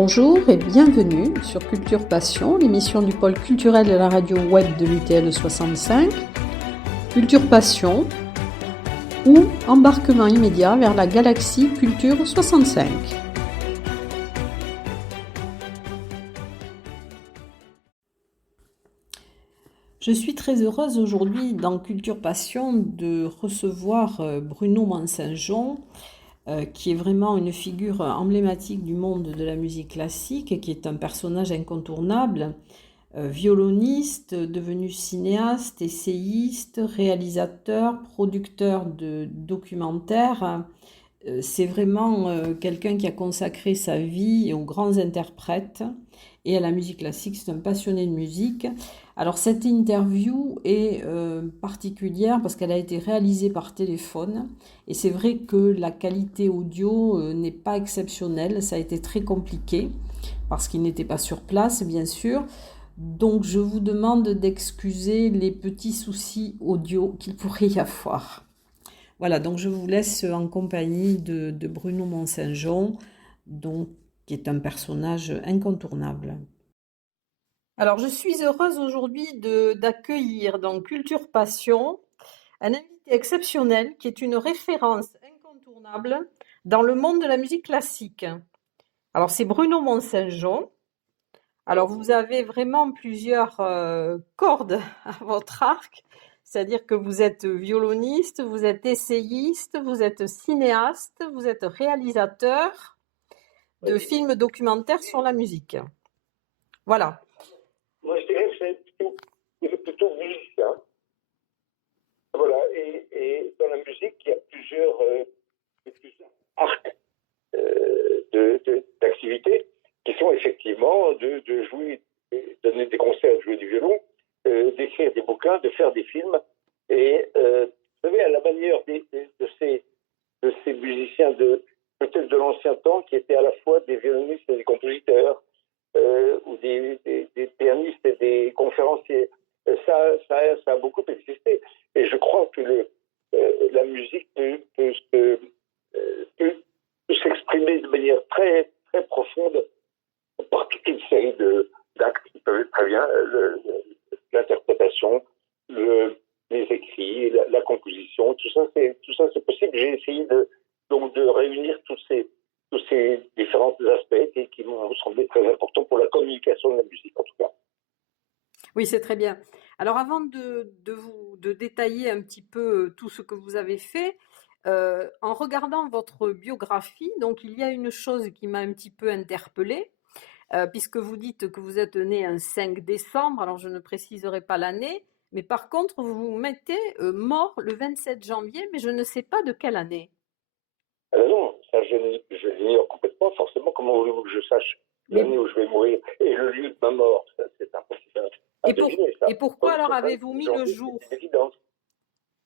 Bonjour et bienvenue sur Culture Passion, l'émission du pôle culturel de la radio web de l'UTL 65. Culture Passion ou embarquement immédiat vers la galaxie Culture 65. Je suis très heureuse aujourd'hui dans Culture Passion de recevoir Bruno Mensington, qui est vraiment une figure emblématique du monde de la musique classique et qui est un personnage incontournable, violoniste, devenu cinéaste, essayiste, réalisateur, producteur de documentaires. C'est vraiment quelqu'un qui a consacré sa vie aux grands interprètes et à la musique classique. C'est un passionné de musique. Alors cette interview est particulière parce qu'elle a été réalisée par téléphone et c'est vrai que la qualité audio n'est pas exceptionnelle. Ça a été très compliqué parce qu'il n'était pas sur place, bien sûr. Donc je vous demande d'excuser les petits soucis audio qu'il pourrait y avoir. Voilà, donc je vous laisse en compagnie de Bruno Mensington, donc, qui est un personnage incontournable. Alors, je suis heureuse aujourd'hui d'accueillir dans Culture Passion un invité exceptionnel qui est une référence incontournable dans le monde de la musique classique. Alors, c'est Bruno Mensington. Alors, vous avez vraiment plusieurs cordes à votre arc. C'est-à-dire que vous êtes violoniste, vous êtes essayiste, vous êtes cinéaste, vous êtes réalisateur de films documentaires sur la musique. Voilà. Moi, je dirais que c'est plutôt musicien. Voilà. Et dans la musique, il y a plusieurs arcs d'activité qui sont effectivement de jouer, donner des concerts, de jouer du violon, d'écrire des bouquins, de faire des films. Et vous savez, à la manière de ces musiciens peut-être de l'ancien temps qui étaient à la fois des violonistes et des compositeurs, ou des pianistes et des conférenciers. Ça a beaucoup existé. Et je crois que la musique peut s'exprimer de manière très, très profonde par toute une série d'actes qui peuvent être très bien l'interprétation, les écrits, la composition, tout ça c'est possible. J'ai essayé de réunir tous ces différents aspects qui m'ont semblé très importants pour la communication de la musique, en tout cas. Oui, c'est très bien. Alors, avant de détailler un petit peu tout ce que vous avez fait, en regardant votre biographie, donc il y a une chose qui m'a un petit peu interpellée, puisque vous dites que vous êtes né un 5 décembre, alors je ne préciserai pas l'année, mais par contre, vous vous mettez mort le 27 janvier, mais je ne sais pas de quelle année. Alors non, ça je l'ignore complètement. Forcément, comment voulez-vous que je sache l'année où je vais mourir et le lieu de ma mort? Ça, c'est impossible à deviner, ça. Et pourquoi alors Donc, avez-vous mis le jour? C'est une évidence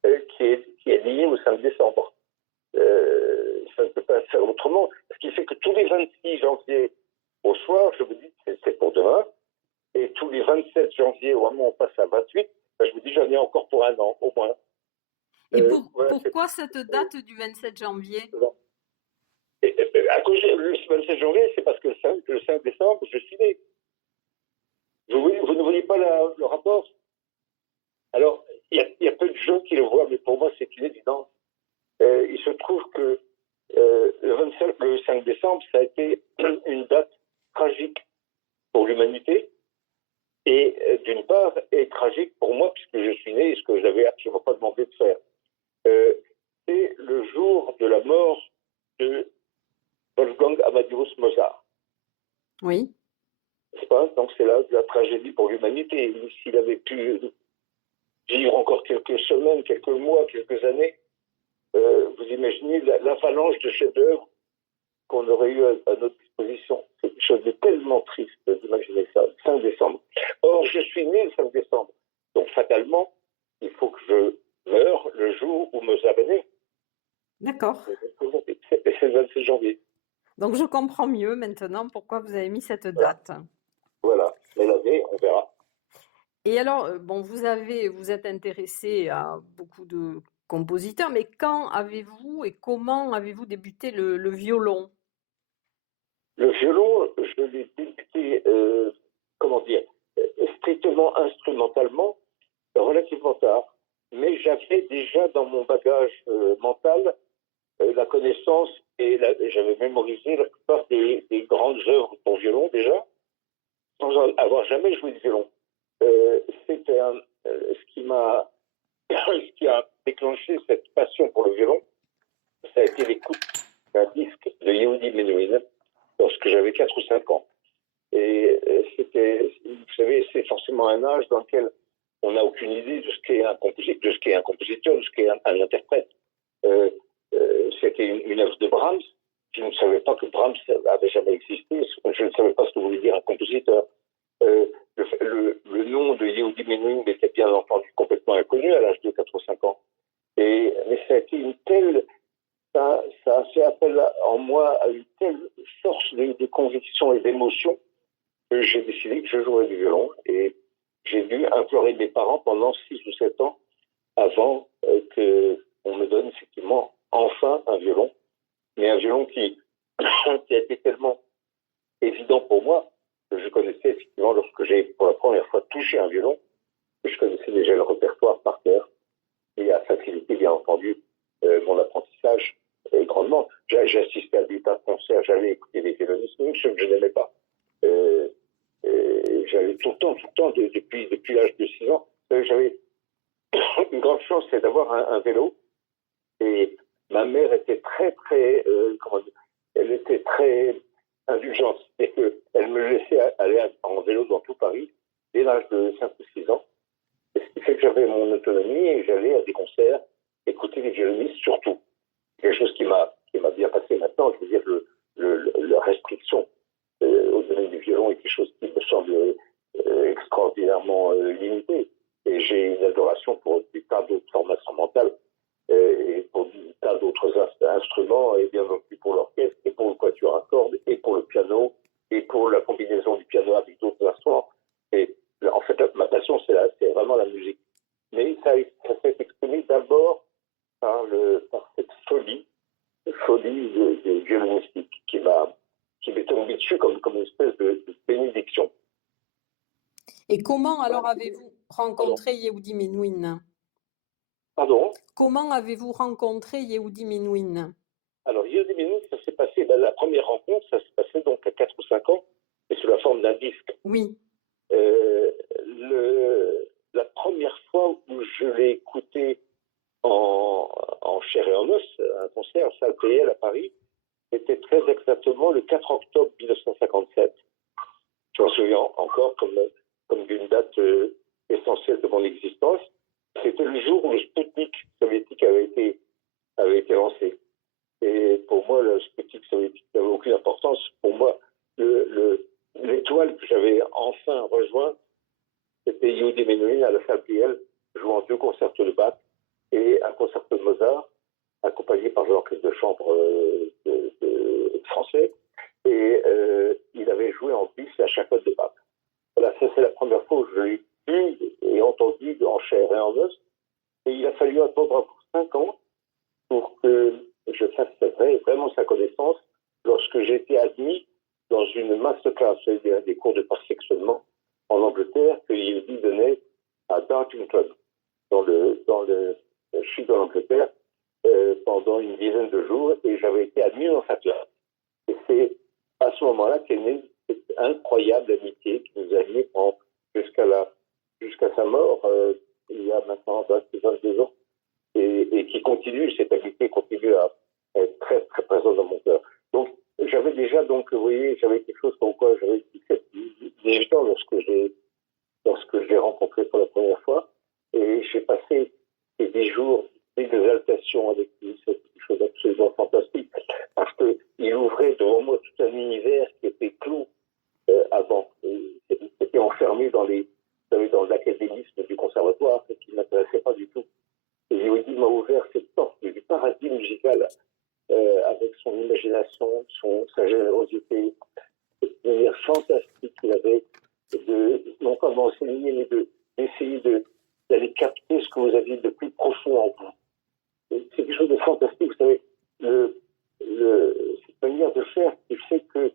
qui est liée au 5 décembre. Ça ne peut pas se faire autrement. Ce qui fait que tous les 26 janvier au soir, je me dis c'est pour demain. Et tous les 27 janvier, au moment où on passe à 28, ben, je me dis j'en ai encore pour un an, au moins. Et pourquoi cette date du 27 janvier? À cause du 27 janvier, c'est parce que le 5 décembre, je suis né. Vous ne voyez pas le rapport? Alors, il y a peu de gens qui le voient, mais pour moi, c'est une évidence. Il se trouve que le 5 décembre, ça a été une date tragique pour l'humanité, et d'une part, et tragique pour moi, puisque je suis né et ce que je n'avais absolument pas demandé de faire. C'est le jour de la mort de Wolfgang Amadeus Mozart. Oui. C'est pas? Donc c'est la tragédie pour l'humanité. S'il avait pu vivre encore quelques semaines, quelques mois, quelques années, vous imaginez l'avalanche de chefs-d'œuvre qu'on aurait eu à notre disposition. C'est quelque chose de tellement triste d'imaginer ça, le 5 décembre. Or, je suis né le 5 décembre. Donc, fatalement, il faut que je meure le jour où Mozart est né. D'accord. C'est le 26 janvier. Donc, je comprends mieux maintenant pourquoi vous avez mis cette date. Voilà. Mais l'année, on verra. Et alors, bon, vous êtes intéressé à beaucoup de compositeurs, mais quand avez-vous et comment avez-vous débuté le violon? Le violon, je l'ai débuté, comment dire, strictement instrumentalement, relativement tard. Mais j'avais déjà dans mon bagage mental la connaissance et j'avais mémorisé la plupart des grandes œuvres pour violon déjà, sans avoir jamais joué de violon. C'était ce qui a déclenché cette passion pour le violon, ça a été l'écoute d'un disque de Yehudi Menuhin lorsque j'avais 4 ou 5 ans. Et vous savez, c'est forcément un âge dans lequel on n'a aucune idée de ce qu'est un compositeur, de ce qu'est un interprète. C'était une œuvre de Brahms. Je ne savais pas que Brahms avait jamais existé. Je ne savais pas ce que voulait dire un compositeur. Le nom de Yehudi Menuhin m'était bien entendu complètement inconnu à l'âge de 4 ou 5 ans. Mais ça a été une telle... Ça a fait appel en moi à une telle force de conviction et d'émotion que j'ai décidé que je jouerais du violon. Et j'ai dû implorer mes parents pendant 6 ou 7 ans avant qu'on me donne effectivement enfin un violon. Mais un violon qui a été tellement évident pour moi que je connaissais effectivement, lorsque j'ai pour la première fois touché un violon, que je connaissais déjà le répertoire par cœur et a facilité bien entendu mon apprentissage grandement. J'ai assisté à des tas de concerts, j'allais écouter des violonistes, même ceux que je n'aimais pas. J'allais tout le temps, depuis l'âge de 6 ans. J'avais une grande chance, c'est d'avoir un vélo. Et ma mère était très, elle était très indulgente. Et elle me laissait aller en vélo dans tout Paris dès l'âge de 5 ou 6 ans. Et ce qui fait que j'avais mon autonomie et j'allais à des concerts, écouter les violonistes surtout. Quelque chose qui m'a bien passé maintenant. Je veux dire, la restriction au domaine du violon est quelque chose qui me semble extraordinairement limité. Et j'ai une adoration pour des tas d'autres formes instrumentales et pour des tas d'autres instruments, et bien entendu pour l'orchestre, et pour le quatuor à cordes, et pour le piano, et pour la combinaison du piano avec d'autres instruments. Et en fait, ma passion, c'est vraiment la musique. Mais ça s'est exprimé d'abord par cette folie de violonistique qui m'est tombée dessus comme une espèce de bénédiction. Et comment alors avez-vous rencontré Yehudi Menuhin? Pardon? Comment avez-vous rencontré Yehudi Menuhin? Alors, Yehudi Menuhin, ça s'est passé, la première rencontre, ça s'est passé donc à 4 ou 5 ans, et sous la forme d'un disque. Oui. La première fois où je l'ai écouté en chair et en os, un concert en salle PL à Paris, c'était très exactement le 4 octobre 1957. Je m'en souviens encore comme d'une date essentielle de mon existence. C'était le jour où le Sputnik soviétique avait été lancé. Et pour moi, le Sputnik soviétique n'avait aucune importance. Pour moi, l'étoile que j'avais enfin rejointe, c'était Yehudi Menuhin à la salle PL, jouant 2 concertos de Bach et un concerto de Mozart, accompagné par l'orchestre de chambre français. Et il avait joué en bis la chacotte de Bach. Voilà, ça c'est la première fois où je l'ai vu et entendu en chair et en os. Et il a fallu attendre encore 5 ans pour que je fasse vraiment sa connaissance lorsque j'ai été admis dans une masterclass, c'est-à-dire des cours de perfectionnement en Angleterre que Yehudi donnait à Dartington, dans le sud de l'Angleterre, pendant une dizaine de jours, et j'avais été admis dans sa classe. Et c'est à ce moment-là qu'est née cette incroyable amitié qui nous a liés jusqu'à sa mort, il y a maintenant 22 ans, et qui continue, cette amitié continue à être très, très présente dans mon cœur. Donc, j'avais déjà, vous voyez, j'avais quelque chose comme quoi j'avais 18 ans lorsque je l'ai rencontré pour la première fois, et j'ai passé ces 10 jours d'exaltation avec lui. C'est quelque chose d'absolument fantastique, parce qu'il ouvrait devant moi tout un univers qui était clos avant. C'était enfermé dans l'académisme du conservatoire, ce qui ne m'intéressait pas du tout. Et Yehudi m'a ouvert cette porte du paradis musical avec son imagination, sa générosité, cette manière fantastique qu'il avait non pas d'enseigner, mais d'essayer d'aller capter ce que vous aviez de plus profond en vous. C'est quelque chose de fantastique, vous savez, cette manière de faire qui fait que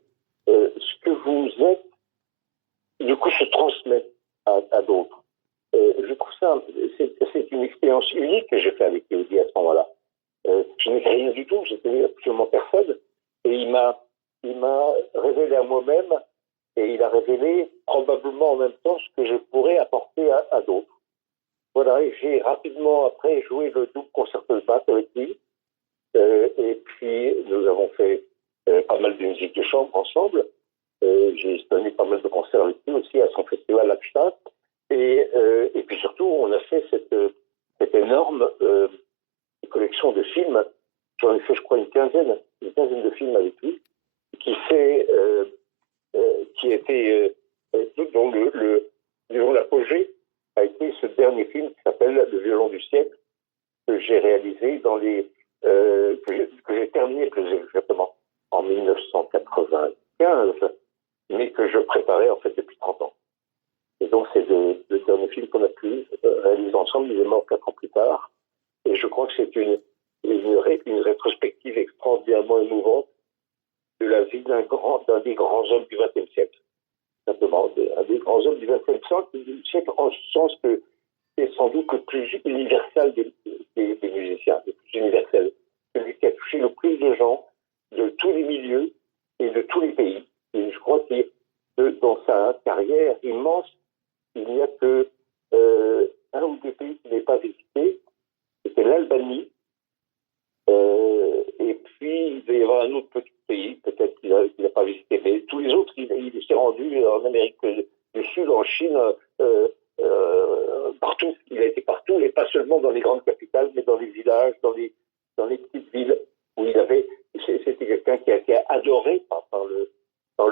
une expérience unique que j'ai fait avec Yehudi à ce moment-là. Je n'ai fait rien du tout, j'étais absolument personne. Et il m'a révélé à moi-même, et il a révélé probablement en même temps ce que je pourrais apporter à d'autres. Voilà, et j'ai rapidement après joué le double concerto de basse avec lui. Et puis nous avons fait pas mal de musique de chambre ensemble. J'ai donné pas mal de concerts avec lui aussi à son festival Hackstatt. Et puis surtout, on a fait cette énorme collection de films. J'en ai fait, je crois, une quinzaine de films avec lui, qui était dont l'apogée a été ce dernier film qui s'appelle Le violon du siècle, que j'ai réalisé que j'ai terminé plus exactement en 1995, mais que je préparais en fait depuis 30 ans. Et donc c'est le dernier film qu'on a pu réaliser ensemble. Il est mort 4 ans plus tard. Et je crois que c'est une rétrospective extraordinairement émouvante de la vie d'un des grands hommes du XXe siècle. Simplement, un des grands hommes du XXe siècle, en ce sens que c'est sans doute le plus universel des musiciens, le plus universel. Celui qui a touché le plus de gens de tous les milieux et de tous les pays. Et je crois que dans sa carrière immense, il n'y a que un ou deux pays qu'il n'ait pas visité. C'était l'Albanie. Et puis, il devait y avoir un autre petit pays, peut-être qu'il n'a pas visité. Mais tous les autres, il s'est rendu en Amérique du Sud, en Chine, partout. Il a été partout, et pas seulement dans les grandes capitales, mais dans les villages, dans les petites villes où il avait. C'était quelqu'un qui a été adoré par le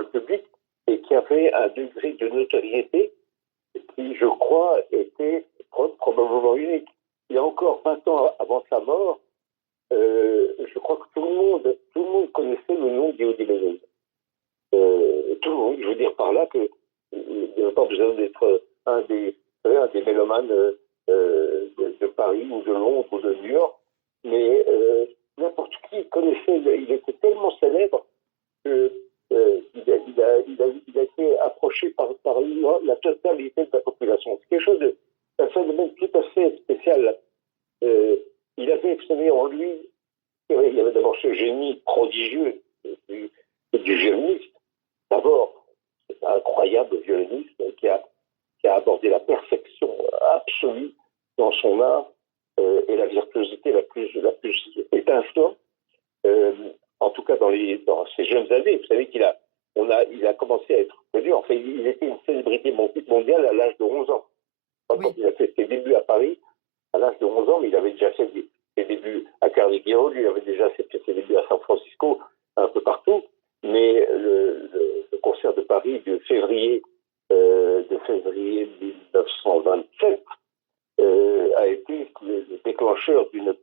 public et qui avait un degré de notoriété qui, je crois, était probablement unique. Il y a encore 20 ans avant sa mort, je crois que tout le monde connaissait le nom d'Yehudi Menuhin. Tout le monde, je veux dire par là que il n'y avait pas besoin d'être un des mélomanes de Paris ou de Londres ou de New York, mais n'importe qui connaissait. Il était tellement célèbre que il a été approché par la totalité de la population. C'est quelque chose d'un phénomène tout à fait spécial. Il avait, vous savez, en lui, il y avait d'abord ce génie prodigieux du violoniste. D'abord, c'est un incroyable violoniste qui a abordé la perfection absolue dans son art et la virtuosité la plus étincelante. En tout cas, dans ses jeunes années, vous savez il a commencé à être connu. Enfin, il était une célébrité mondiale à l'âge de 11 ans. Quand il a fait ses débuts à Paris, à l'âge de 11 ans, mais il avait déjà fait ses débuts à Carnegie Hall, il avait déjà fait ses débuts à San Francisco, un peu partout. Mais le concert de Paris de février 1927 a été le déclencheur de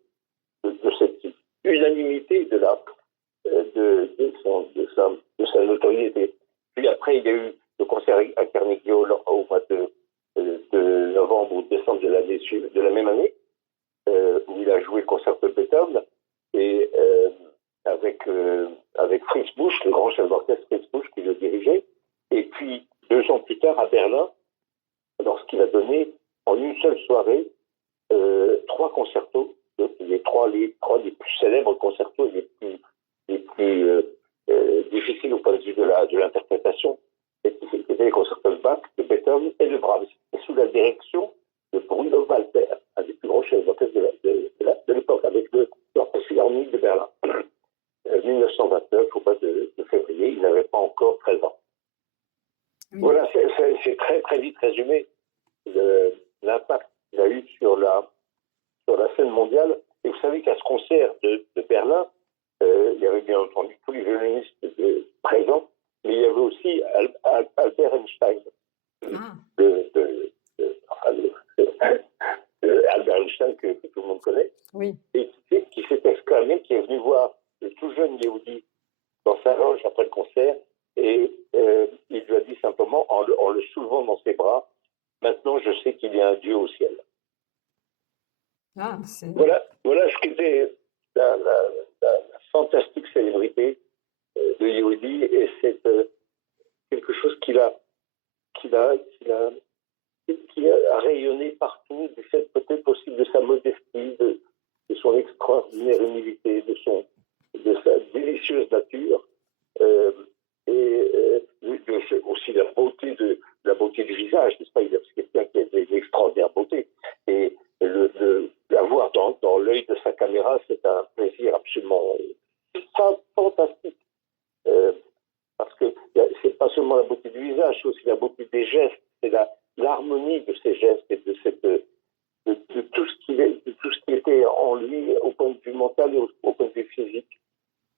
cette unanimité de sa notoriété. Puis après, il y a eu le concert à Carnegie Hall au mois de novembre ou décembre de la même année, où il a joué le concert de Beethoven, et avec Fritz Busch, le grand chef d'orchestre Fritz Busch qui le dirigeait. Et puis, 2 ans plus tard, à Berlin, lorsqu'il a donné en une seule soirée 3 concertos, les trois des plus célèbres concertos et les plus difficiles au point de vue de l'interprétation, qui étaient les concertos de Bach, de Beethoven et de Brahms, et sous la direction de Bruno Walter, un des plus grands chefs d'orchestre de l'époque, avec l'Orchestre Philharmonique de Berlin. 1929, au mois de février, il n'avait pas encore 13 ans. Oui. Voilà, c'est très très vite résumé l'impact qu'il a eu sur la scène mondiale. Et vous savez qu'à ce concert de Berlin, il y avait bien entendu tous les violonistes présents, mais il y avait aussi Albert Einstein, Albert Einstein que tout le monde connaît, oui. Et qui s'est exclamé, qui est venu voir le tout jeune Yehudi dans sa loge après le concert, et il lui a dit simplement, en le soulevant dans ses bras, « Maintenant, je sais qu'il y a un Dieu au ciel. » Voilà ce qu'était la fantastique célébrité de Yehudi, et c'est quelque chose qui a rayonné partout, du fait peut-être aussi de sa modestie, de son extraordinaire humilité, de sa délicieuse nature, aussi la beauté du visage, n'est-ce pas? C'est quelqu'un qui a une extraordinaire beauté. Et l'avoir dans l'œil de sa caméra, c'est un plaisir absolument fantastique. Parce que c'est pas seulement la beauté du visage, c'est aussi la beauté des gestes, c'est l'harmonie de ces gestes et de tout ce qui était en lui au point de vue mental et au point de vue physique.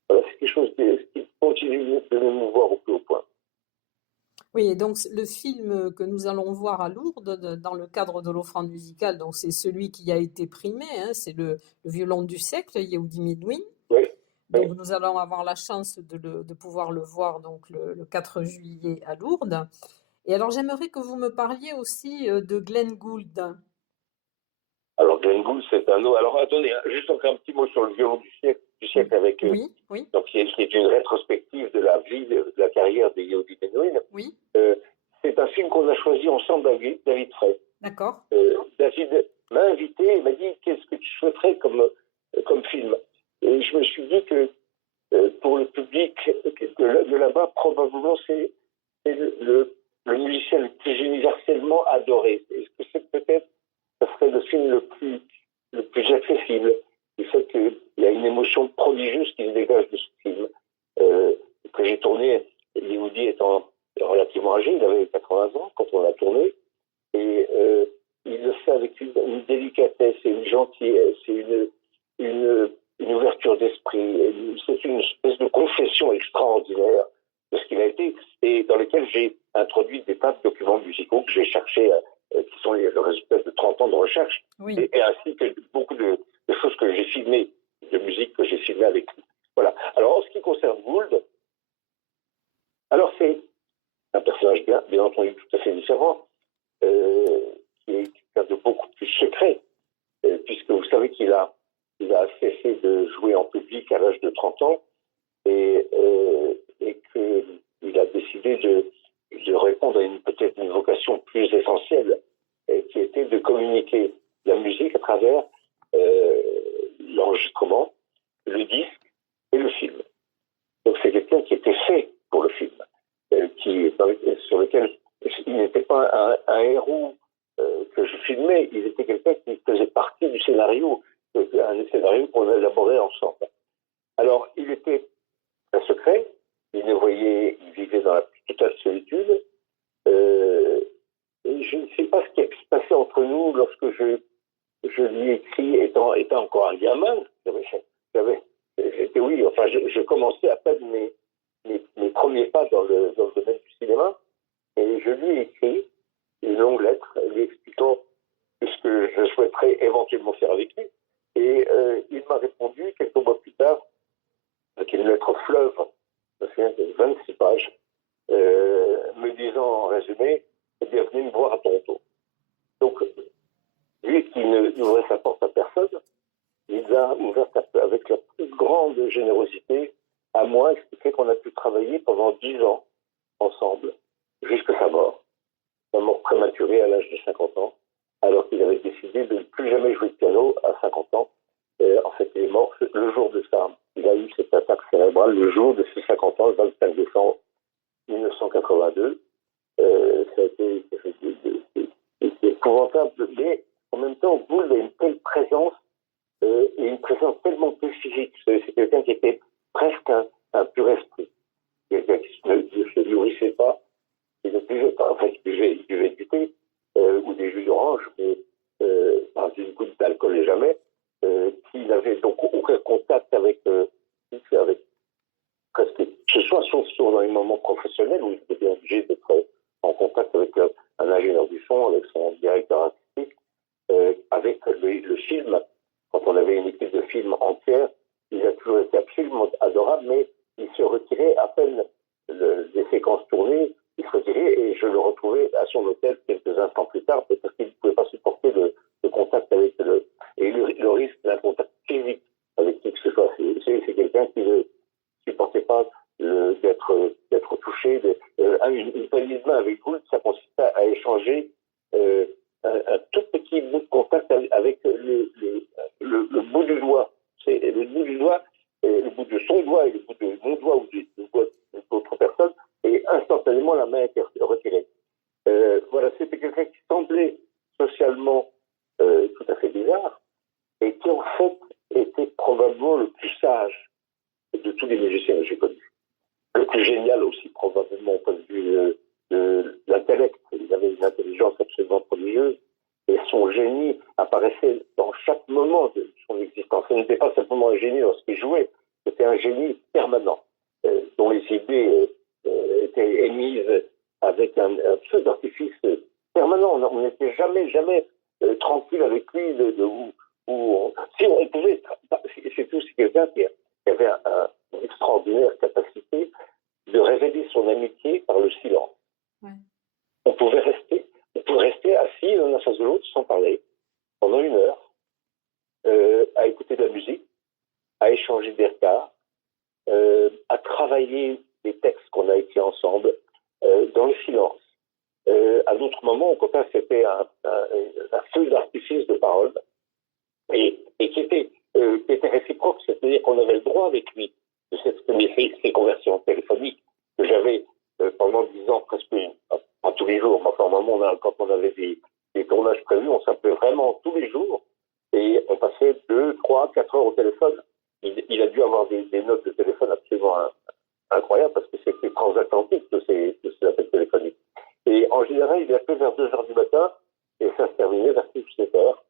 Voilà, c'est quelque chose qui continue de m'émouvoir au plus haut point. Oui, et donc le film que nous allons voir à Lourdes, dans le cadre de l'offrande musicale, donc c'est celui qui a été primé, hein, c'est le violon du siècle, Yehudi Menuhin. Oui, Donc oui. nous allons avoir la chance de pouvoir le voir donc le 4 juillet à Lourdes. Et alors j'aimerais que vous me parliez aussi de Glenn Gould. Alors Glenn Gould, c'est un autre. Alors attendez, juste encore un petit mot sur le violon du siècle avec Oui, oui, donc qui est une rétrospective de la vie, de la carrière de Yehudi Menuhin. oui, C'est un film qu'on a choisi ensemble avec David Frey. d'accord. David m'a invité et m'a dit qu'est-ce que tu souhaiterais comme film. Et je me suis dit que pour le public de là-bas, probablement c'est le musicien le plus universellement adoré. Est-ce que c'est peut-être, ça serait le film le plus accessible, du fait qu'il y a une émotion prodigieuse qui se dégage de ce film, que j'ai tourné, Yehudi étant relativement âgé, il avait 80 ans quand on l'a tourné, et il le fait avec une délicatesse et une gentillesse et une ouverture d'esprit. C'est une espèce de confession extraordinaire de ce qu'il a été et dans lequel j'ai introduit des tas de documents musicaux que j'ai cherchés, qui sont le résultat de 30 ans de recherche, Oui. et ainsi que beaucoup de choses que j'ai filmées, de musique que j'ai filmées avec lui. Voilà. Alors, en ce qui concerne Gould, alors c'est un personnage bien entendu tout à fait différent, qui est quelqu'un de beaucoup plus secret, puisque vous savez qu'il a cessé de jouer en public à l'âge de 30 ans et qu'il a décidé de répondre à peut-être une vocation plus essentielle, qui était de communiquer la musique à travers l'enregistrement, le disque et le film. Donc c'est quelqu'un qui était fait pour le film, sur lequel il n'était pas un héros que je filmais, il était quelqu'un qui faisait partie du scénario, un scénario qu'on élaborait ensemble. Alors, il était très secret, il vivait dans la plus totale solitude, et je ne sais pas ce qui a pu se passer entre nous lorsque je lui ai écrit, étant encore un gamin, je commençais à peine mes premiers pas dans le domaine du cinéma, et je lui ai écrit une longue lettre lui expliquant ce que je souhaiterais éventuellement faire avec lui. Et il m'a répondu quelques mois plus tard avec une lettre fleuve, de 26 pages, me disant en résumé, bienvenue me voir à Toronto. Donc, lui qui n'ouvrait sa porte à personne, il a ouvert avec la plus grande générosité à moi, ce qui fait qu'on a pu travailler pendant 10 ans ensemble, jusqu'à sa mort prématurée à l'âge de 50 ans, alors qu'il avait décidé de ne plus jamais jouer de piano à 50 ans. En fait, il est mort le jour de ça. Il a eu cette attaque cérébrale le jour de ses 50 ans, le 25 décembre 1982. Ça a été épouvantable, mais en même temps, Gould a une telle présence, et une présence tellement peu physique. C'est quelqu'un qui était presque un pur esprit. Quelqu'un qui ne se nourrissait pas, il ne buvait pas, enfin, il buvait du thé ou des jus d'orange, mais pas une goutte d'alcool et jamais, qui n'avait donc aucun contact avec presque ce soit sauf dans les moments professionnels où il était bien obligé d'être en contact avec un ingénieur du son, avec son directeur artistique, avec le film. Quand on avait une équipe de film entière, il a toujours été absolument adorable, mais il se retirait à peine des séquences tournées, il se retirait et je le retrouvais à son hôtel quelques instants plus tard parce qu'il ne pouvait pas supporter le contact avec le risque d'un contact physique avec qui que ce soit. C'est quelqu'un qui ne supportait pas d'être touché. Une poignée de main avec Gould, ça consistait à échanger un tout petit bout de contact avec le bout du doigt. C'est le bout du doigt, le bout de son doigt et le bout de mon doigt ou du doigt d'autres personnes, et instantanément la main était retirée. Voilà, c'était quelqu'un qui semblait socialement tout à fait bizarre, et qui en fait était probablement le plus sage de tous les musiciens que j'ai connus. Le plus génial aussi, probablement, au point de vue de l'intellect. Il avait une intelligence absolument prodigieuse, et son génie apparaissait dans chaque moment de son existence. Ce n'était pas simplement un génie lorsqu'il jouait, c'était un génie permanent, dont les idées étaient émises avec un feu d'artifice permanent. On n'était jamais tranquille avec lui, si on pouvait, c'est tout, c'est quelqu'un qui avait une extraordinaire capacité de révéler son amitié par le silence. Ouais. On pouvait rester assis l'un en face de l'autre sans parler pendant 1 heure, à écouter de la musique, à échanger des regards, à travailler des textes qu'on a écrits ensemble dans le silence. À d'autres moments, au contraire, c'était un feu d'artifice de paroles, et qui était réciproque, c'est-à-dire qu'on avait le droit avec lui de s'exprimer. Ces conversions téléphoniques que j'avais pendant 10 ans, presque pas tous les jours, mais enfin, au moment quand on avait des tournages prévus, on s'appelait vraiment tous les jours, et on passait 2, 3, 4 heures au téléphone. Il a dû avoir des notes de téléphone absolument incroyables, parce que c'était transatlantique de ces appels téléphoniques. Et en général, il appelait vers 2 heures du matin, et ça se terminait vers 6 ou 7 heures.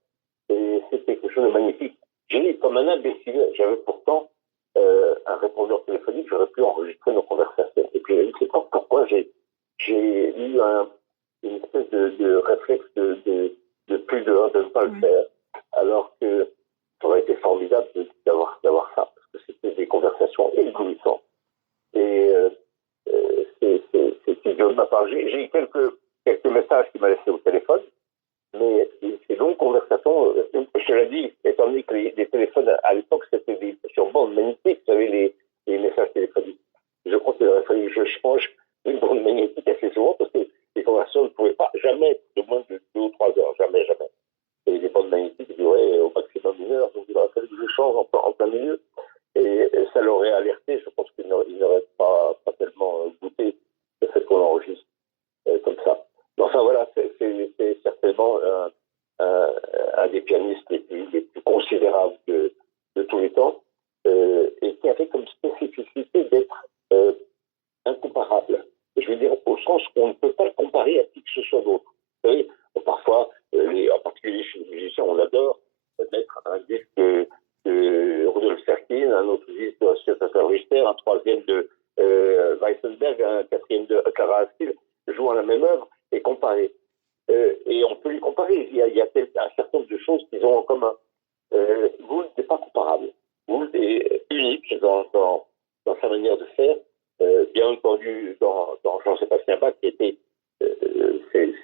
Et c'était quelque chose de magnifique. J'ai, comme un imbécile, j'avais pourtant un répondeur téléphonique, j'aurais pu enregistrer nos conversations. Et puis je ne sais pas pourquoi j'ai eu une espèce de réflexe de plus de ne pas le faire, alors que ça aurait été formidable d'avoir ça, parce que c'était des conversations éblouissantes. Et c'est idiot de ma part. J'ai eu quelques messages qu'il m'a laissés au téléphone, mais ces longues conversations, je te l'ai dit, étant donné que les téléphones à l'époque c'était sur bande magnétique, vous savez, les messages téléphoniques. Je crois qu'il aurait fallu que je change une bande magnétique assez souvent, parce que les conversations ne pouvaient pas jamais être de moins de 2 ou 3 heures, jamais. Et les bandes magnétiques duraient au maximum 1 heure, donc il aurait fallu que je change en plein milieu. Et ça l'aurait alerté, je pense qu'il n'aurait pas tellement goûté le fait qu'on enregistre comme ça. Mais enfin voilà, c'est certainement un des pianistes les plus considérables de tous les temps, et qui avait comme spécificité d'être incomparable. Je veux dire, au sens où on ne peut pas le comparer à qui que ce soit d'autre. Vous savez, parfois, en particulier chez les musiciens, on adore mettre un disque de Rudolf Serkin, un autre disque de Sven Richter, un troisième de Weissenberg, un quatrième de Clara Askill, jouant à la même œuvre et comparer. Et on peut les comparer. Il y a un certain nombre de choses qu'ils ont en commun. Gould n'est pas comparable. Gould est unique dans sa manière de faire, bien entendu dans Jean-Sébastien Bach, qui était,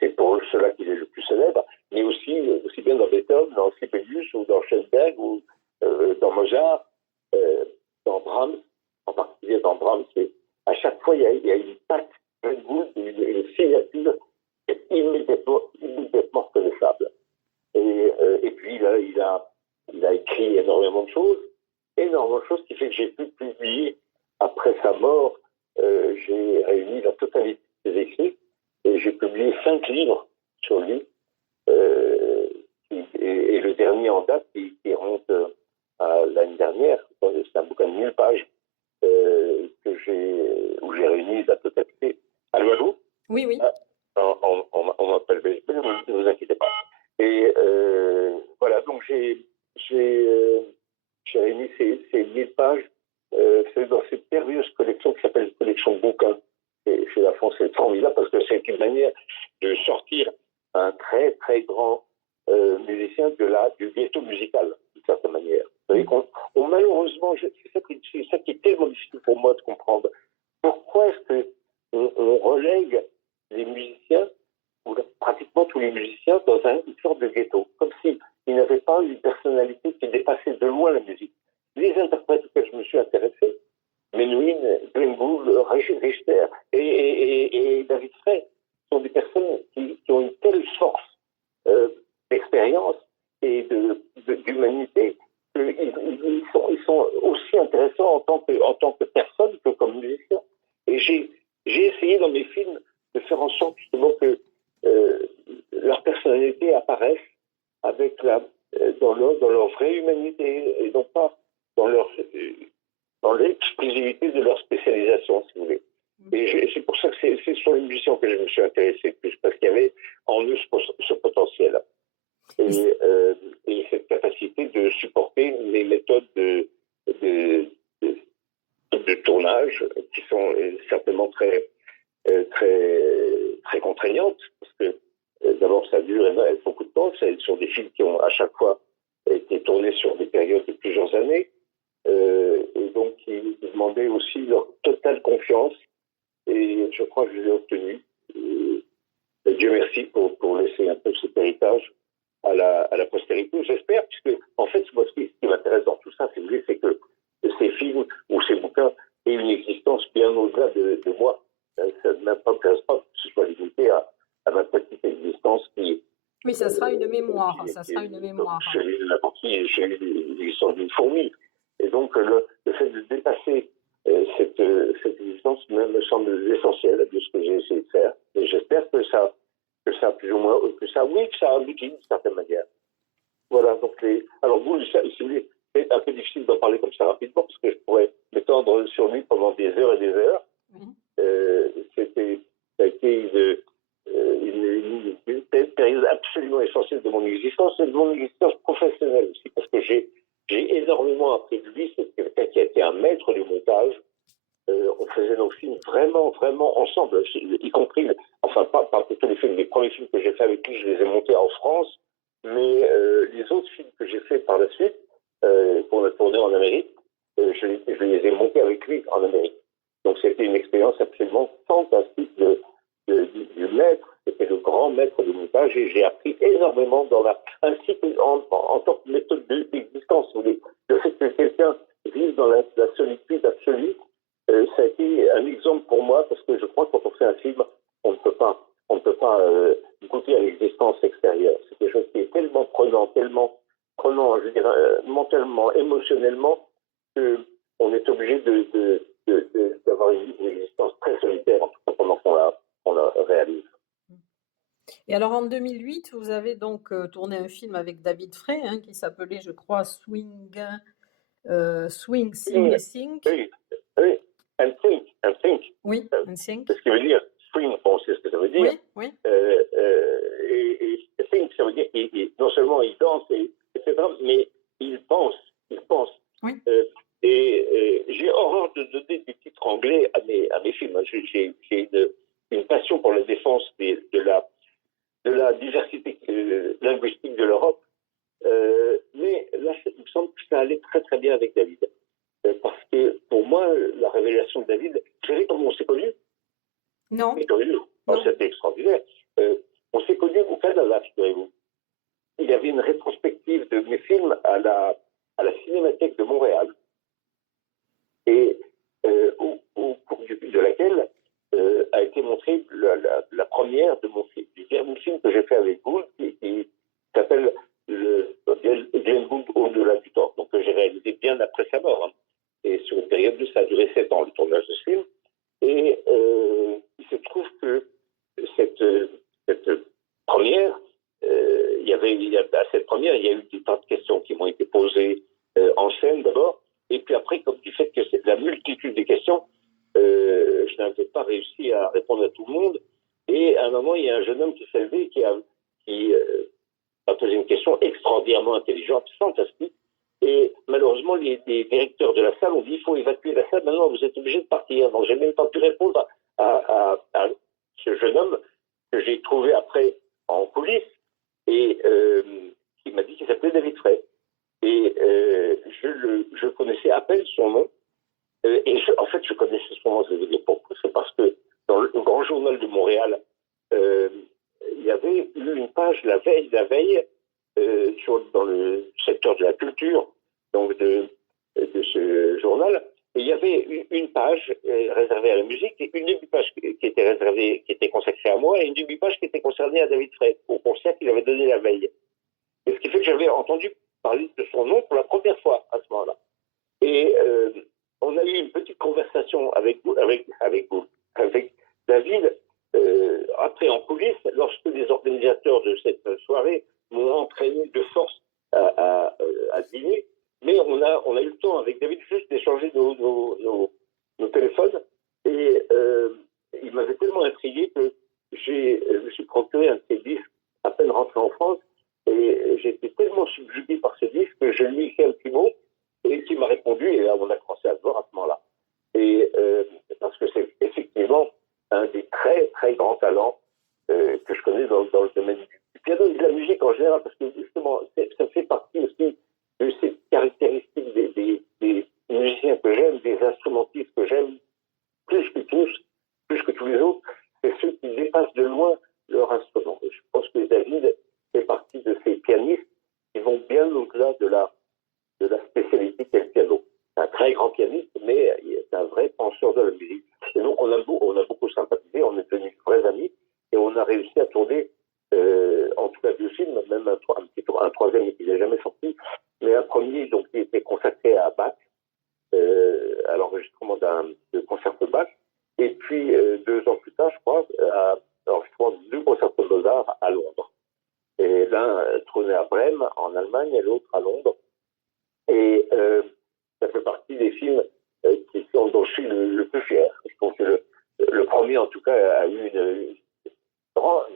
c'est pour cela qu'il est le plus célèbre, mais aussi bien dans Beethoven, dans Sibelius ou dans Schoenberg ou dans Mozart, dans Brahms, en particulier dans Brahms. À chaque fois, il y a une patte de Gould, une signature immédiatement reconnaissable. Et puis là, il a écrit énormément de choses qui fait que j'ai pu publier, après sa mort, j'ai réuni la totalité des écrits, et j'ai publié 5 livres sur lui, et le dernier en date qui remonte à l'année dernière, c'est un bouquin de 1000 pages où j'ai réuni la totalité. Allô? Oui, oui. On m'appelle BSB, ne vous inquiétez pas. Et voilà, donc j'ai réuni ces 1000 pages dans cette périlleuse collection qui s'appelle collection bouquins. Et chez La France, c'est formidable parce que c'est une manière de sortir un très très grand musicien du ghetto musical, d'une certaine manière. Vous savez qu'on malheureusement, c'est ça qui est tellement difficile pour moi de comprendre. Pourquoi est-ce qu'on relègue les musiciens, ou pratiquement tous les musiciens, dans une sorte de ghetto, comme s'ils n'avaient pas une personnalité qui dépassait de loin la musique. Les interprètes auxquels je me suis intéressé, Menuhin, Glenn Gould, Richter et David Frey, sont des personnes qui ont une telle force d'expérience et d'humanité. Ils sont aussi intéressants en tant que personne que comme musiciens. Et j'ai essayé dans mes films de faire en sorte justement que leur personnalité apparaisse avec dans leur vraie humanité et non pas dans dans l'exclusivité de leur spécialisation, si vous voulez. Et c'est pour ça que c'est sur les musiciens que je me suis intéressé plus, parce qu'il y avait en eux ce potentiel et cette capacité de supporter les méthodes de tournage qui sont certainement très contraignantes, parce que d'abord ça dure beaucoup de temps, ce sont des films qui ont à chaque fois été tournés sur des périodes de plusieurs années, et donc ils demandaient aussi leur totale confiance, et je crois que je l'ai obtenu. Et Dieu merci pour laisser un peu cet héritage à la postérité, j'espère, puisque en fait, moi, ce qui m'intéresse dans tout ça, si vous voulez, c'est que ces films ou ces bouquins aient une existence bien au-delà de moi. Ça ne m'intéresse pas que ce soit limité à ma petite existence qui... Oui, ça sera une mémoire, ça sera une mémoire. Chez n'importe qui, chez l'existence d'une fourmi. Et donc, le fait de dépasser cette existence me semble essentiel de ce que j'ai essayé de faire. Et j'espère que ça plus ou moins, que ça aboutit d'une certaine manière. Voilà, donc alors vous, si vous voulez, c'est un peu difficile d'en parler comme ça rapidement, parce que je pourrais m'étendre sur lui pendant des heures et des heures. Ça a été une période absolument essentielle de mon existence, et de mon existence professionnelle aussi, parce que j'ai énormément appris de lui. C'est quelqu'un qui a été un maître du montage. On faisait nos films vraiment, vraiment ensemble, y compris, enfin pas pour tous les films, les premiers films que j'ai fait avec lui, je les ai montés en France, mais les autres films que j'ai fait par la suite, qu'on a tourné en Amérique, je les ai montés avec lui en Amérique. Donc c'était une expérience absolument fantastique du maître, c'était le grand maître du montage, et j'ai appris énormément ainsi en tant que méthode d'existence. Le fait que quelqu'un vive dans la solitude absolue, ça a été un exemple pour moi, parce que je crois que quand on fait un film, on ne peut pas goûter à l'existence extérieure. C'est quelque chose qui est tellement prenant, je dirais, mentalement, émotionnellement, qu'on est obligé d'avoir une existence très solitaire, en tout cas pendant qu'on la réalise. Et alors en 2008, vous avez donc tourné un film avec David Frey, qui s'appelait, je crois, Swing, Sing et Sing. Oui. And think. Oui, and think. C'est ce qui veut dire swing, bon, c'est ce que ça veut dire. Oui. Et think, ça veut dire non seulement il danse, etc., mais il pense. Oui. J'ai horreur de donner des titres anglais à mes films. J'ai une passion pour la défense de la diversité linguistique de l'Europe. Mais là, il me semble que ça allait très très bien avec David. Parce que pour moi, la révélation de David, vous savez comment on s'est connus? Non. C'était extraordinaire. On s'est connus au Canada, figurez-vous. Il y avait une rétrospective de mes films à la Cinémathèque de Montréal, et au cours de laquelle a été montrée la première de du dernier film que j'ai fait avec Gould, qui s'appelle Glenn Gould au-delà du temps, donc que j'ai réalisé bien après sa mort. Et sur une période ça a duré 7 ans, le tournage de ce film. Et il se trouve que cette première, à cette première, il y a eu des tas de questions qui m'ont été posées en scène d'abord, et puis après, comme du fait que c'est de la multitude des questions, je n'avais pas réussi à répondre à tout le monde. Et à un moment, il y a un jeune homme qui s'est levé, qui a posé une question extraordinairement intelligente, fantastique. Et malheureusement, les directeurs de la salle ont dit il faut évacuer la salle, maintenant vous êtes obligé de partir. Donc, j'ai même pas pu répondre à ce jeune homme que j'ai trouvé après en coulisses et qui m'a dit qu'il s'appelait David Frey. Et je connaissais à peine son nom. En fait, je connaissais son nom, je vais vous dire pourquoi. C'est parce que dans le Grand Journal de Montréal, il y avait eu une page la veille, dans le secteur de la culture, donc de ce journal, Et il y avait une page réservée à la musique et une demi-page qui était réservée, qui était consacrée à moi et une demi-page qui était concernée à David Frey, au concert qu'il avait donné la veille. Et ce qui fait que j'avais entendu parler de son nom pour la première fois à ce moment-là. Et on a eu une petite conversation avec David, après en coulisses, lorsque les organisateurs de cette soirée m'ont entraîné de force à dîner. Mais on a eu le temps avec David juste d'échanger nos téléphones. Et il m'avait tellement intrigué que je me suis procuré un de ses disques à peine rentré en France. Et j'ai été tellement subjugué par ce disque que je lui ai fait un petit mot et qui m'a répondu. Et là, on a commencé à se voir à ce moment-là. Et parce que c'est effectivement un des très, très grands talents que je connais dans le domaine du piano et de la musique en général, parce que justement, ça fait partie aussi de ces caractéristiques des musiciens que j'aime, des instrumentistes que j'aime, plus que tous, plus que tous les autres, c'est ceux qui dépassent de loin leur instrument. Et je pense que David fait partie de ces pianistes qui vont bien au-delà de la spécialité qu'est le piano. C'est un très grand pianiste, mais c'est un vrai penseur de la musique. Et donc, on a beaucoup sympathisé, on est devenus vrais amis, et on a réussi à tourner, en tout cas deux films, même un troisième qui n'est jamais sorti, mais un premier donc, qui était consacré à Bach, à l'enregistrement de concert de Bach, et puis 2 ans plus tard, je crois, à l'enregistrement de 2 concerts de Mozart à Londres. Et l'un tourné à Brême, en Allemagne, et l'autre à Londres. Et ça fait partie des films dont je suis le plus fier. Je trouve que le premier, en tout cas, a eu une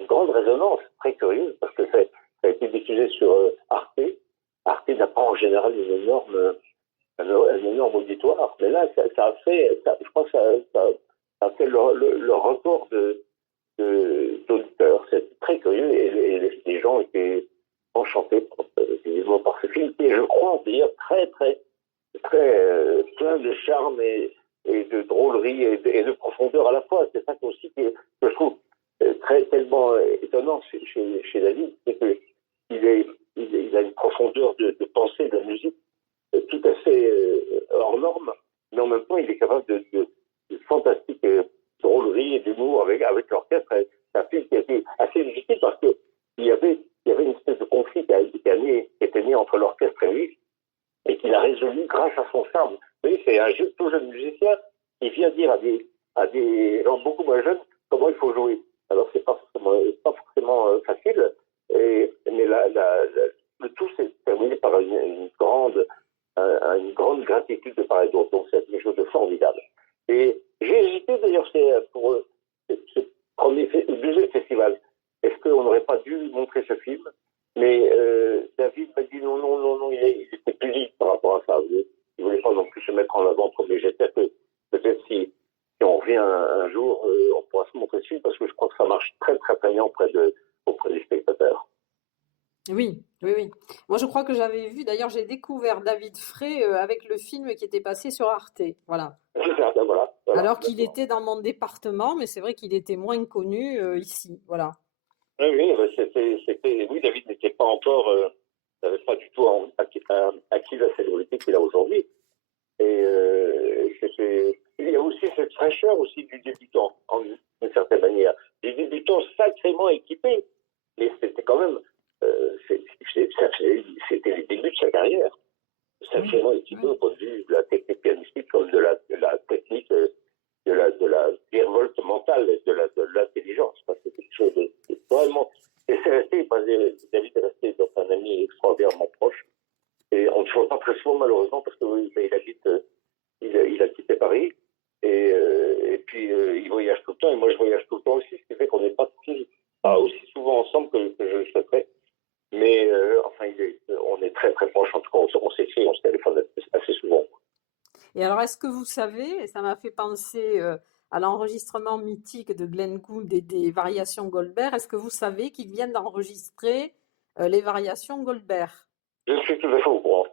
grande résonance, très curieuse, parce que ça a été diffusé sur Arte. Arte n'a pas en général un énorme auditoire, mais là, ça a fait, je crois que ça a fait le record d'auditeurs. C'est très curieux et les gens étaient enchantés vivement par ce film, et je crois d'ailleurs très, très, très plein de charme et de drôlerie et de profondeur à la fois. C'est ça aussi que je trouve tellement étonnant chez David, c'est qu'il a une profondeur de pensée de la musique tout à fait hors norme, mais en même temps, il est capable de fantastique drôlerie et d'humour avec l'orchestre. C'est un film qui a été assez difficile parce qu'il y avait une espèce de conflit qui était né entre l'orchestre et lui, et qu'il a résolu grâce à son charme. Vous voyez, c'est un tout jeune musicien qui vient dire à des gens beaucoup moins jeunes comment il faut jouer. Alors, c'est pas forcément facile, mais le tout s'est terminé par une grande gratitude de part et d'autre. Donc, c'est quelque chose de formidable. Et j'ai hésité, d'ailleurs, pour ce deuxième festival. Est-ce qu'on n'aurait pas dû montrer ce film? Mais David m'a dit non, il était plus libre par rapport à ça. Il ne voulait pas non plus se mettre en avant trop, mais j'espère que peut-être si on revient un jour, on pourra se montrer ce film, parce que je crois que ça marche très, très, très bien auprès des spectateurs. Oui, oui, oui. Moi, je crois que j'avais vu, d'ailleurs, j'ai découvert David Frey avec le film qui était passé sur Arte. Voilà. C'est ça, ben voilà. Alors qu'il était dans mon département, mais c'est vrai qu'il était moins connu ici. Voilà. Oui, oui, David n'était pas encore, n'avait pas du tout acquis la célébrité qu'il a aujourd'hui. Et il y a aussi cette fraîcheur aussi du débutant, d'une certaine manière. Du débutant sacrément équipé. Mais c'était quand même, c'était les débuts de sa carrière. Sacrément équipé au point de vue de la technique pianistique, comme de la technique, de la révolte mentale, de l'intelligence. C'était quelque chose de vraiment. Et c'est resté, David est resté donc un ami extraordinairement proche. Et on ne se voit pas très souvent, malheureusement, parce qu'il a quitté Paris. Et puis, il voyage tout le temps, et moi, je voyage tout le temps aussi, ce qui fait qu'on n'est pas aussi souvent ensemble que je le souhaiterais. Mais, enfin, on est très, très proches. En tout cas, on s'écrit, on se téléphone assez souvent. Et alors, est-ce que vous savez, et ça m'a fait penser à l'enregistrement mythique de Glenn Gould et des variations Goldberg, est-ce que vous savez qu'ils viennent d'enregistrer les variations Goldberg? Je suis tout à fait au courant.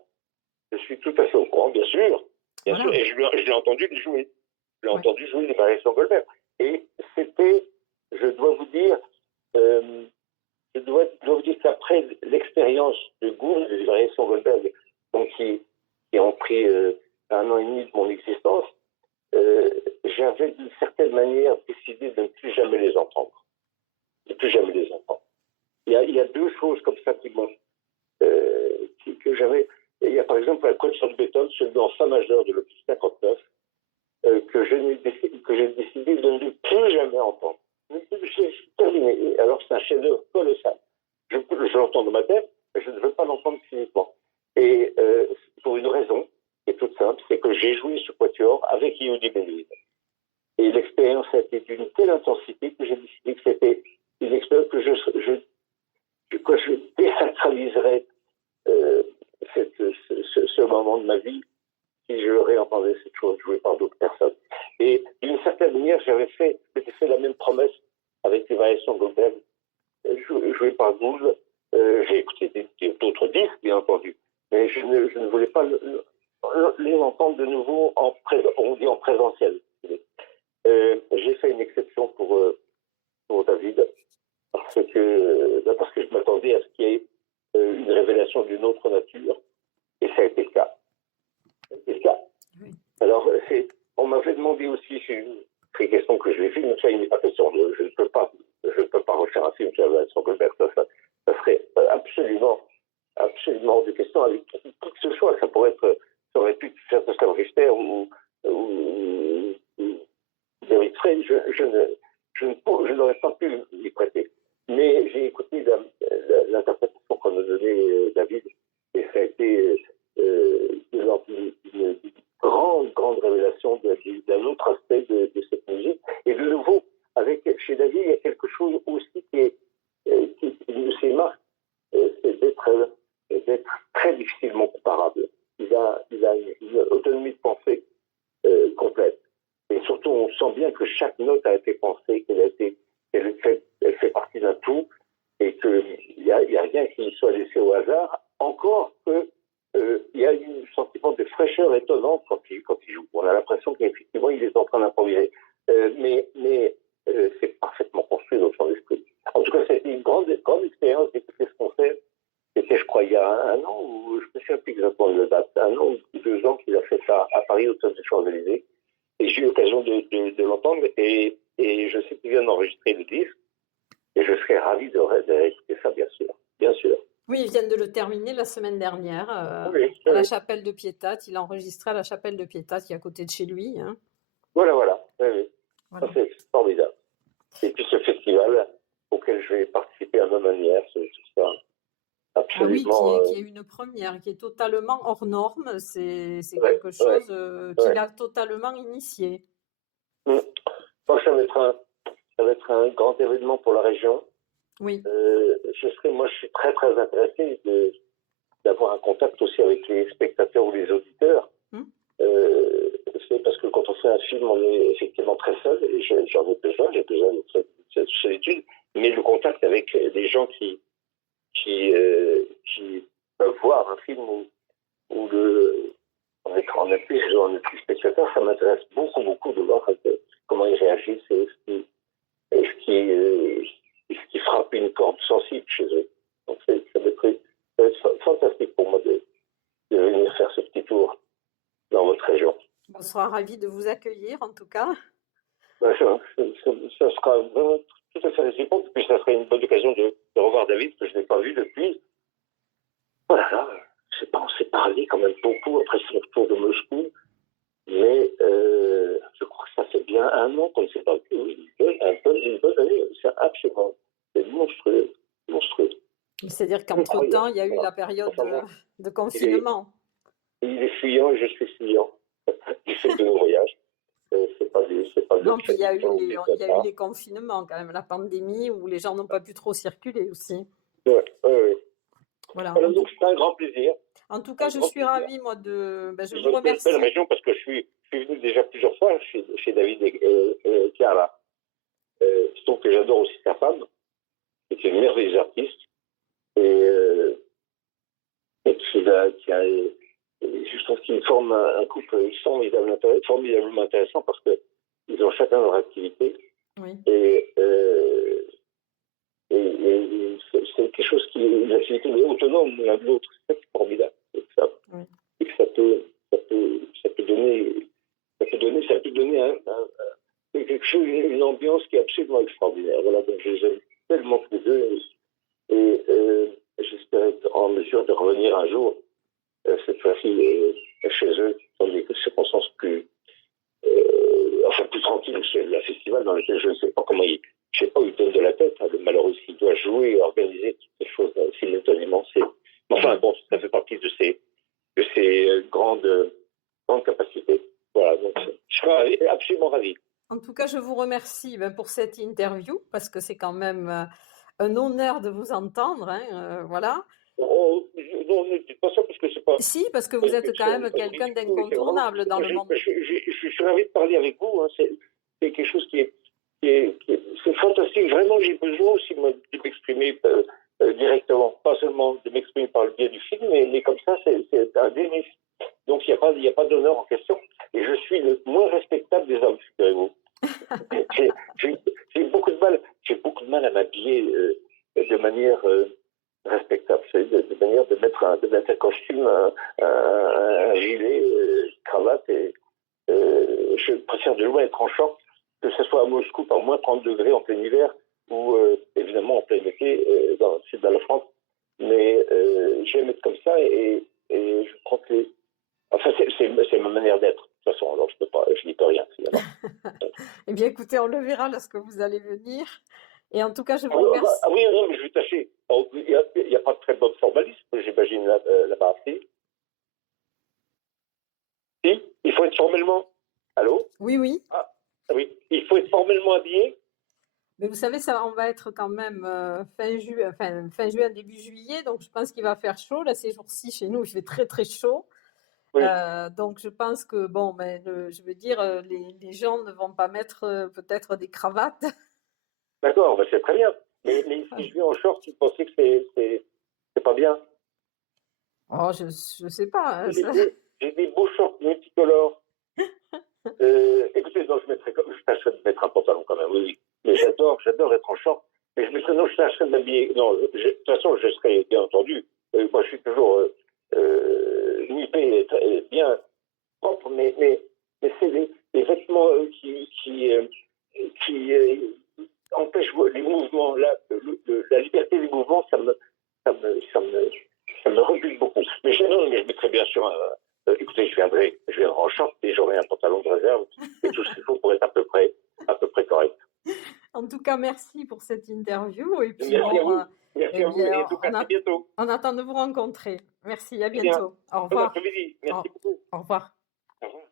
Je suis tout à fait au courant, bien sûr. Bien Voilà. sûr. Et je l'ai entendu les jouer. Je l'ai entendu jouer les variations Goldberg. Et c'était, je dois vous dire, qu'après l'expérience de Gould, des variations Goldberg, donc qui ont pris 1 an et demi de mon existence, j'avais d'une certaine manière décidé de ne plus jamais les entendre. De plus jamais les entendre. Il y a 2 choses comme ça qui m'ont que j'avais. Il y a par exemple un concert de Beethoven, celui en fa majeur de l'opus 59, que j'ai décidé de ne plus jamais entendre. C'est terminé. Alors c'est un chef-d'œuvre colossal. Je l'entends dans ma tête, mais je ne veux pas l'entendre physiquement. Et pour une raison qui est toute simple, c'est que j'ai joué ce quatuor avec Yehudi Ben-Zvi. Et l'expérience a été d'une telle intensité que j'ai décidé que c'était une expérience que je théâtraliserais ce moment de ma vie si je réentendais cette chose jouée par d'autres personnes. Et d'une certaine manière, j'avais fait la même promesse avec les variations Goldberg jouées par Gould. J'ai écouté d'autres disques, bien entendu, mais je ne voulais pas les entendre de nouveau on dit en présentiel. J'ai fait une exception pour David parce que je m'attendais à ce qu'il y ait une révélation d'une autre nature, et ça a été le cas. Oui. Alors, on m'avait demandé aussi, c'est une question que je l'ai fait, mais ça, il n'est pas question. Je ne peux pas refaire un film sur Vincent Goldberg. Ça serait absolument hors de question avec qui que ce soit. Ça aurait pu faire Pascal Richter ou David Frey. Je n'aurais pas pu l'y prêter. Mais j'ai écouté l'interprétation qu'on a donnée David, et ça a été une grande révélation d'un autre aspect de cette musique. Et de nouveau, chez David, il y a quelque chose aussi qui de ses marques, c'est d'être très difficilement comparable. Il a une autonomie de pensée complète. Et surtout, on sent bien que chaque note a été pensée, elle fait partie d'un tout, et qu'il n'y a rien qui soit laissé au hasard, encore que il y a un sentiment de fraîcheur étonnante quand il joue. On a l'impression qu'effectivement, il est en train d'improviser. Mais c'est parfaitement construit dans son esprit. En tout cas, c'était une grande expérience d'écouter ce concert. C'était, je crois, il y a 1 an, ou je me souviens plus exactement de la date, 1 an ou 2 ans qu'il a fait ça à Paris, au Théâtre des Champs-Élysées. Et j'ai eu l'occasion de l'entendre, et je sais qu'il vient d'enregistrer le disque, et je serais ravi de réécouter ça, bien sûr. Bien sûr. Oui, ils viennent de le terminer la semaine dernière à la chapelle de Piétat. Il a enregistré à la chapelle de Piétat, qui est à côté de chez lui. Hein. Voilà. Oui. Voilà. Ça, c'est formidable. Et puis ce festival auquel je vais participer à ma manière, c'est tout ça. Absolument. Ah oui, qui est une première, qui est totalement hors norme. C'est quelque chose qu'il a totalement initié. Je pense que ça va être un grand événement pour la région. Oui. Moi, je suis très, très intéressé d'avoir un contact aussi avec les spectateurs ou les auditeurs. C'est parce que quand on fait un film, on est effectivement très seul, et j'en ai besoin, j'ai besoin de cette solitude, mais le contact avec des gens qui peuvent voir un film où on est plus spectateur, ça m'intéresse beaucoup de voir comment ils réagissent et ce qui frappe une corde sensible chez eux. Donc ça va être fantastique pour moi de venir faire ce petit tour dans votre région. On sera ravis de vous accueillir, en tout cas. Ça sera vraiment tout à fait réciproque, puis ça serait une bonne occasion de revoir David, que je n'ai pas vu depuis. Voilà, je sais pas, on s'est parlé quand même beaucoup après son retour de Moscou, mais je crois que ça fait bien 1 an qu'on ne s'est pas vu. Une bonne année, c'est absolument monstrueux. C'est-à-dire qu'entre-temps, il y a eu la période de confinement. Il est fuyant et je suis fuyant du fait de nos voyages. Non, puis il y a eu les confinements quand même, la pandémie où les gens n'ont pas pu trop circuler aussi. Oui. Voilà. Donc c'est un grand plaisir. En tout cas, je suis ravie, moi, je vous remercie. C'est une belle région parce que je suis venu déjà plusieurs fois chez David et Chiara. Donc que j'adore aussi sa femme, qui est une merveilleuse artiste, et je trouve qu'ils forment un couple formidablement intéressant parce qu'ils ont chacun leur activité. Oui. Et c'est quelque chose une activité autonome l'un de l'autre. C'est formidable. Et que ça peut donner une ambiance qui est absolument extraordinaire. Voilà, donc je les aime tellement tous les deux. Et j'espère être en mesure de revenir un jour, cette fois-ci, chez eux, dans des circonstances plus, plus tranquilles. C'est le festival dans lequel je ne sais pas comment je sais pas où il donne de la tête, hein, le malheureux qui doit jouer et organiser toutes ces choses simultanément. Enfin bon, ça fait partie de ces grandes capacités. Voilà, donc je serai absolument ravi. En tout cas, je vous remercie pour cette interview parce que c'est quand même un honneur de vous entendre. Hein, voilà. Non, ne dites pas ça parce que c'est pas. Si, parce que vous êtes quand même quelqu'un d'incontournable dans le monde. Je suis ravi de parler avec vous. Hein. C'est quelque chose qui est c'est fantastique. Vraiment, j'ai besoin aussi de m'exprimer directement, pas seulement de m'exprimer par le biais du film, mais comme ça, c'est un délice. Donc, il n'y a pas d'honneur en question. Et je suis le moins respectable des hommes, figurez-vous. J'ai beaucoup de mal à m'habiller de manière respectable. C'est de manière de mettre un costume, un gilet, cravate. Et je préfère de loin être en short, que ce soit à Moscou par moins 30 degrés en plein hiver ou évidemment en plein été dans le sud de la France. Mais j'aime être comme ça et je crois que c'est ma manière d'être. De toute façon, alors je n'y peux rien finalement. Eh bien, écoutez, on le verra lorsque vous allez venir. Et en tout cas, je vous remercie. Ah oui, non, mais je vais tâcher. Il n'y a pas de très bon formalisme, j'imagine, là-bas. Si, il faut être formellement. Allô? Oui, oui. Ah, oui, il faut être formellement habillé. Mais vous savez, ça, on va être quand même fin juin, début juillet, donc je pense qu'il va faire chaud. Là, ces jours-ci, chez nous, il fait très, très chaud. Oui. Donc, je pense que, bon, je veux dire, les gens ne vont pas mettre peut-être des cravates. D'accord, ben c'est très bien. Mais si je viens en short, vous pensez que c'est pas bien? Oh, je sais pas. Hein, j'ai des beaux shorts multicolores. Écoutez, non, je tâcherai de mettre un pantalon quand même, oui. Mais j'adore être en short. Mais je tâcherai de m'habiller. Non, de toute façon, je serai, bien entendu. Moi, je suis toujours nippé et bien propre, mais c'est les vêtements qui empêchent les mouvements. Là, la liberté des mouvements, ça me rebute beaucoup. Mais je mettrai bien sûr écoutez, je viendrai en short et j'aurai un pantalon de réserve et tout ce qu'il faut pour être à peu près correct. En tout cas, merci pour cette interview. Et puis, merci à vous. Merci à vous et en tout cas, à bientôt. On attend de vous rencontrer. Merci, à Bien. bientôt. Au revoir. Bon après-midi. Merci beaucoup. Au revoir. Au revoir.